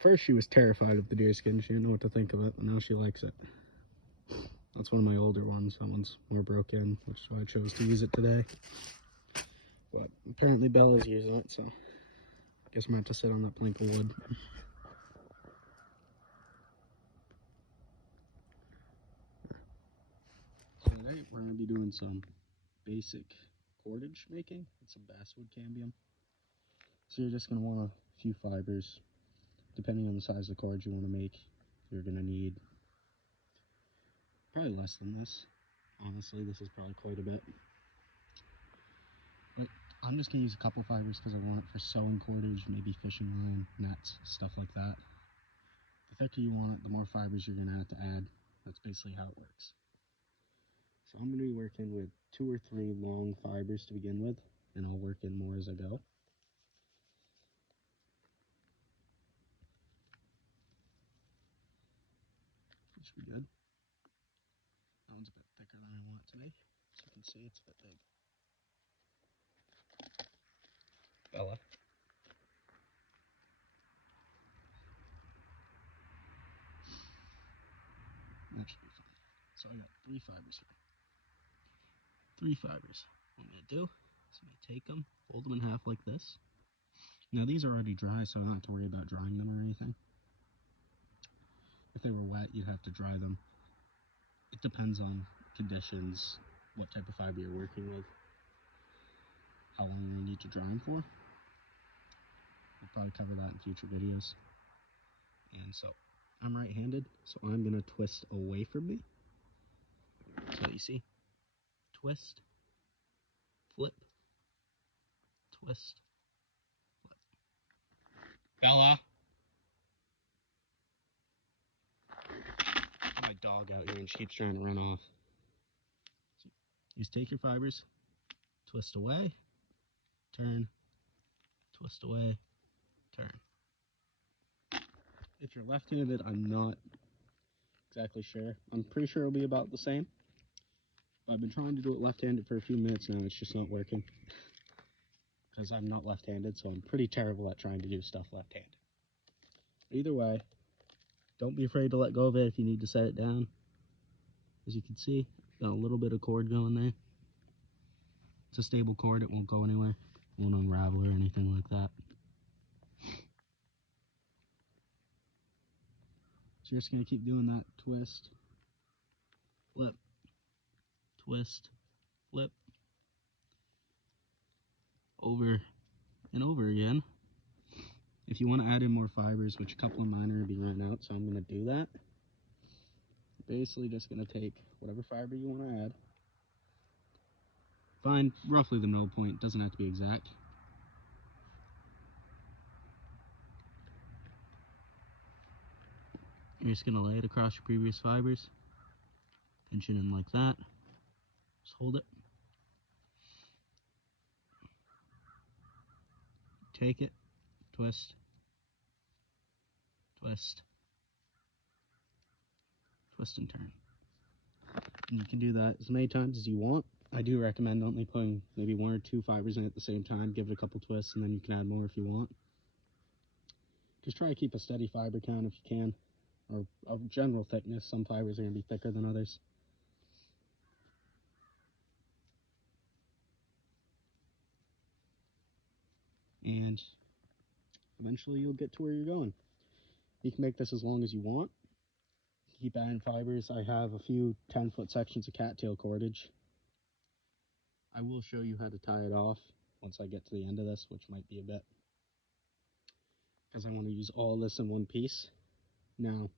First she was terrified of the deerskin. She didn't know what to think of it, but now she likes it. That's one of my older ones. That one's more broken, which is why I chose to use it today. But apparently Bella's using it, so I guess I'm gonna have to sit on that plank of wood. So today we're gonna be doing some basic cordage making with some basswood cambium. So you're just gonna want a few fibers. Depending on the size of the cordage you want to make, you're gonna need probably less than this. Honestly, this is probably quite a bit. But I'm just going to use a couple fibers because I want it for sewing cordage, maybe fishing line, nets, stuff like that. The thicker you want it, the more fibers you're going to have to add. That's basically how it works. So I'm going to be working with 2 or 3 long fibers to begin with, and I'll work in more as I go. Which should be good. That one's a bit thicker than I want it to be. So you can see it's a bit big. Bella. That should be fine. So I got 3 fibers here. 3 fibers. What I'm going to do is I'm going to take them, fold them in half like this. Now these are already dry, so I don't have to worry about drying them or anything. If they were wet, you'd have to dry them. It depends on conditions, what type of fiber you're working with, how long you need to dry them for. We'll probably cover that in future videos. And so I'm right-handed, so I'm going to twist away from me. So you see, twist, flip, twist, flip. Bella! My dog out here and she keeps trying to run off. So you just take your fibers, twist away, turn, twist away, turn. If you're left-handed, I'm not exactly sure. I'm pretty sure it'll be about the same. But I've been trying to do it left-handed for a few minutes now, it's just not working. Because I'm not left-handed, so I'm pretty terrible at trying to do stuff left-handed. Either way, don't be afraid to let go of it if you need to set it down. As you can see, got a little bit of cord going there. It's a stable cord, it won't go anywhere. It won't unravel or anything like that. So you're just going to keep doing that twist, flip, twist, flip, over and over again. If you want to add in more fibers, which a couple of mine are going to be running out, so I'm going to do that. Basically just going to take whatever fiber you want to add. Find roughly the middle point, doesn't have to be exact. You're just going to lay it across your previous fibers, pinch it in like that, just hold it, take it, twist, twist, twist and turn. And you can do that as many times as you want. I do recommend only putting maybe 1 or 2 fibers in at the same time, give it a couple twists, and then you can add more if you want. Just try to keep a steady fiber count if you can, or a general thickness. Some fibers are going to be thicker than others. And eventually you'll get to where you're going. You can make this as long as you want. Keep adding fibers. I have a few 10-foot sections of cattail cordage. I will show you how to tie it off once I get to the end of this, which might be a bit, because I want to use all this in one piece. Now,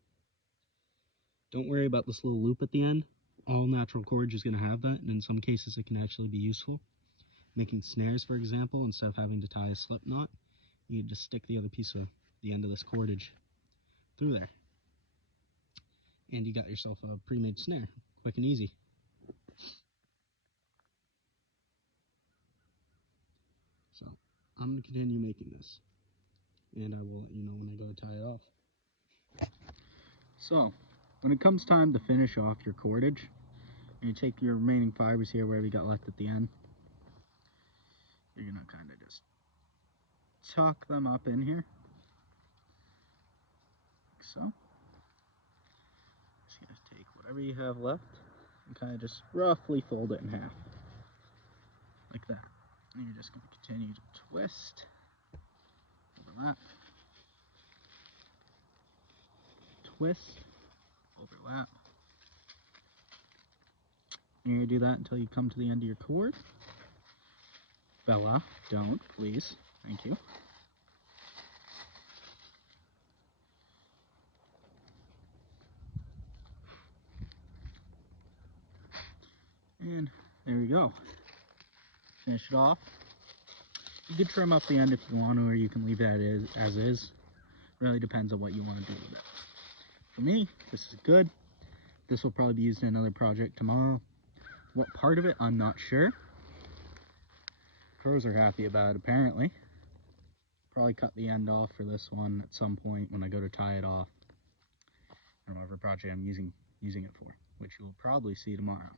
don't worry about this little loop at the end. All natural cordage is going to have that, and in some cases it can actually be useful. Making snares, for example, instead of having to tie a slip knot, you can just stick the other piece of the end of this cordage through there. And you got yourself a pre-made snare, quick and easy. So, I'm going to continue making this, and I will let you know when I go to tie it off. So, when it comes time to finish off your cordage, you take your remaining fibers here, wherever you got left at the end, you're going to kind of just tuck them up in here, so. Just gonna take whatever you have left and kind of just roughly fold it in half, like that. And you're just gonna continue to twist, overlap, twist, overlap. And you're gonna do that until you come to the end of your cord. Bella, don't, please. Thank you. And there we go. Finish it off. You can trim up the end if you want to, or you can leave it as is. Really depends on what you want to do with it. For me, this is good. This will probably be used in another project tomorrow. What part of it, I'm not sure. Crows are happy about it, apparently. Probably cut the end off for this one at some point when I go to tie it off. Or whatever project I'm using it for, which you'll probably see tomorrow.